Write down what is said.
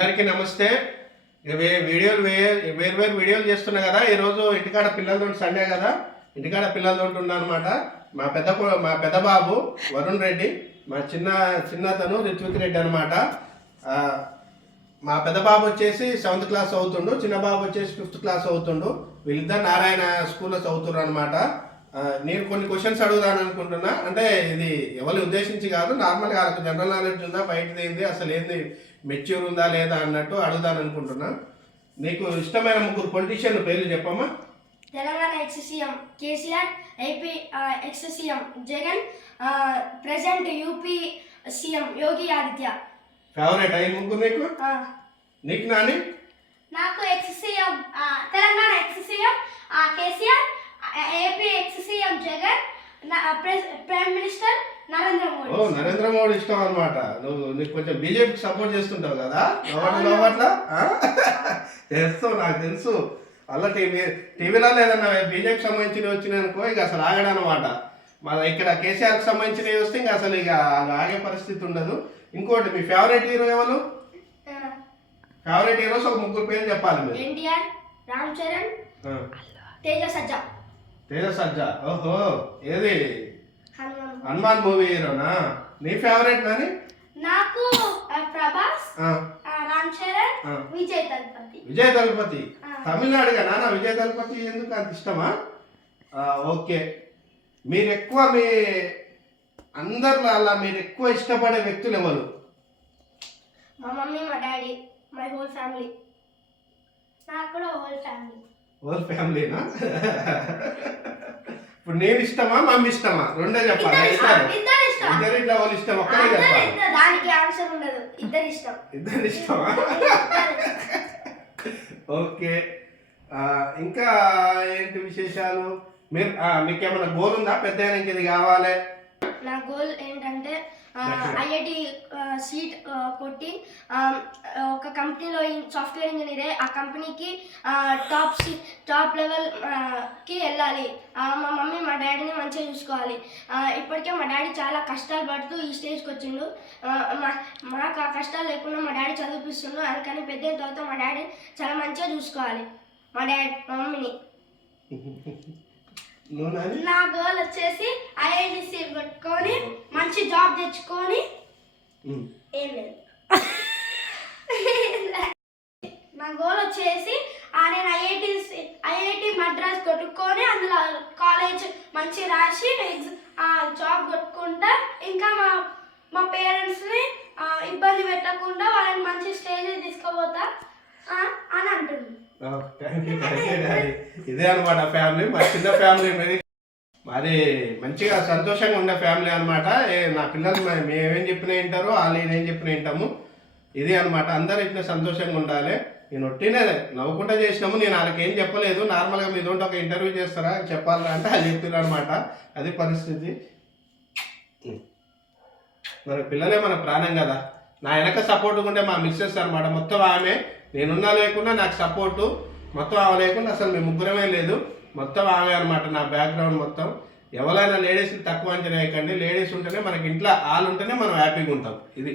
అందరికి నమస్తే వీడియోలు వే వేరు వేరు వీడియోలు చేస్తున్నాయి కదా ఈరోజు ఇంటికాడ పిల్లలతో సండే కదా ఇంటికాడ పిల్లలతో ఉన్నా అనమాట మా పెద్ద మా పెద్ద బాబు వరుణ్ రెడ్డి మా చిన్న చిన్నతను రిత్విక్ రెడ్డి అనమాట మా పెద్ద బాబు వచ్చేసి సెవెంత్ క్లాస్ అవుతుండు చిన్న బాబు వచ్చేసి ఫిఫ్త్ క్లాస్ అవుతుండు వీళ్ళిద్దరు నారాయణ స్కూల్లో చదువుతున్నారు అనమాట నేను కొన్ని క్వశ్చన్స్ అడుగుదాను అనుకుంటున్నా అంటే ఇది ఎవరి ఉద్దేశించి కాదు నార్మల్గా వాళ్ళకి జనరల్ నాలెడ్జ్ ఉందా బయటది ఏంది అసలు ఏంది మెచ్యూర్ ఉందా లేదా అన్నట్టు అడుగుదాను అనుకుంటున్నా నీకు ఇష్టమైన ముగ్గురు పొలిటీషియన్ పేర్లు చెప్పమ్మా Telangana ex KCR AP ex Jagan present UP CM Yogi Aditya favourite అయిన ముగ్గురు నీకు నీకు నాని నాకు ex Telangana ex KCR prime minister Narendra Modi ఓ నరేంద్ర మోడీ ఇష్టం అనమాట నువ్వు నీకు కొంచెం బీజేపీకి సపోర్ట్ చేస్తుంటావు కదా అట్లా లోపట్ల చేస్తావు నాకు తెలుసు అలా టీవీ టీవీలో లేదన్నా బీజేపీకి సంబంధించినవి వచ్చినాయి అనుకో ఇక అసలు అనమాట మన ఇక్కడ కేసీఆర్కి సంబంధించినవి వస్తే ఇంకా అసలు ఇక ఆగే పరిస్థితి ఉండదు ఇంకోటి మీ ఫేవరెట్ హీరో ఎవరు ఫేవరెట్ హీరోస్ ఒక ముగ్గురు పేర్లు చెప్పాలి మీరు ఎన్టీఆర్ రామ్ చరణ్ తేజ సజ్జా తేజ సజ్జ ఓహో ఏది హనుమాన్ మూవీ హీరోనా నీ ఫేవరెట్ నాని నాకు ప్రభాస్ రామ్ చరణ్ విజయ్ దళపతి విజయ్ దళపతి తమిళనాడుగా నా విజయ్ దళపతి ఎందుకు అంత ఇష్టమా ఓకే మీరు ఎక్కువ మీ అందరిలో అలా మీరు ఎక్కువ ఇష్టపడే వ్యక్తులు ఎవరు మా మమ్మీ మా డాడీ మై హోల్ ఫ్యామిలీ నాకు కూడా హోల్ ఫ్యామిలీ వాళ్ళ ఫ్యామిలీనా ఇప్పుడు నేను ఇష్టమా మమ్మీ ఇష్టమా రెండే చెప్పాలి ఇద్దరు ఇట్లా వాళ్ళు ఇష్టం ఒక్కడే చెప్పాలి దానికి ఆన్సర్ ఉండదు ఇద్దరు ఇష్టం ఇద్దరు ఇష్టమా ఓకే ఇంకా ఏంటి విశేషాలు మీరు మీకేమైనా గోల్ ఉందా పెద్ద ఇది కావాలి నా గోల్ ఏంటంటే ఐఐటి సీట్ కొట్టి ఒక కంపెనీలో సాఫ్ట్వేర్ ఇంజనీరే ఆ కంపెనీకి టాప్ సీట్ టాప్ లెవెల్కి వెళ్ళాలి మా మమ్మీ మా డాడీని మంచిగా చూసుకోవాలి ఇప్పటికే మా డాడీ చాలా కష్టాలు పడుతూ ఈ స్టేజ్కి వచ్చిండు మాకు ఆ కష్టాలు లేకుండా మా డాడీ చదివిపిస్తుండు అందుకని పెద్ద తర్వాత మా డాడీని చాలా మంచిగా చూసుకోవాలి మా డాడీ మా మమ్మీని నా గోల్ వచ్చేసి ఐఐటిసి పెట్టుకొని మంచి జాబ్ తెచ్చుకొని ఏం లేదు నా గోల్ వచ్చేసి నేను ఐఐటి ఐఐటి మద్రాస్ కొట్టుకొని అందులో కాలేజ్ మంచి రాసి జాబ్ కొట్టుకుంటా ఇంకా మా మా పేరెంట్స్ని ఇబ్బంది పెట్టకుండా వాళ్ళని మంచి స్టేజ్ తీసుకుపోతా ఇదే అనమాట ఫ్యామిలీ మా చిన్న ఫ్యామిలీ మరి మరి మంచిగా సంతోషంగా ఉండే ఫ్యామిలీ అనమాట నా పిల్లలు మేమేం చెప్పిన వింటారు వాళ్ళు ఏం చెప్పిన వింటాము ఇది అనమాట అందరు ఇట్లా సంతోషంగా ఉండాలి నేను ఒట్టినే నవ్వుకుంటా చేసినాము నేను వాళ్ళకి ఏం చెప్పలేదు నార్మల్గా మీద ఉంటే ఒక ఇంటర్వ్యూ చేస్తారా అని చెప్పాలా అంటే అది చెప్పారు అనమాట అది పరిస్థితి మన పిల్లలే మన ప్రాణం కదా నా వెనక సపోర్ట్ ఉంటే మా మిస్సెస్ అనమాట మొత్తం ఆమె నేనున్నా లేకుండా నాకు సపోర్టు మొత్తం ఆమె లేకుండా అసలు మేము ముగ్గురమే లేదు మొత్తం ఆమె అనమాట నా బ్యాక్గ్రౌండ్ మొత్తం ఎవరైనా లేడీస్ని తక్కువ అంచనా లేకండి లేడీస్ ఉంటేనే మనకి ఇంట్లో వాళ్ళు ఉంటేనే మనం హ్యాపీగా ఉంటాం ఇది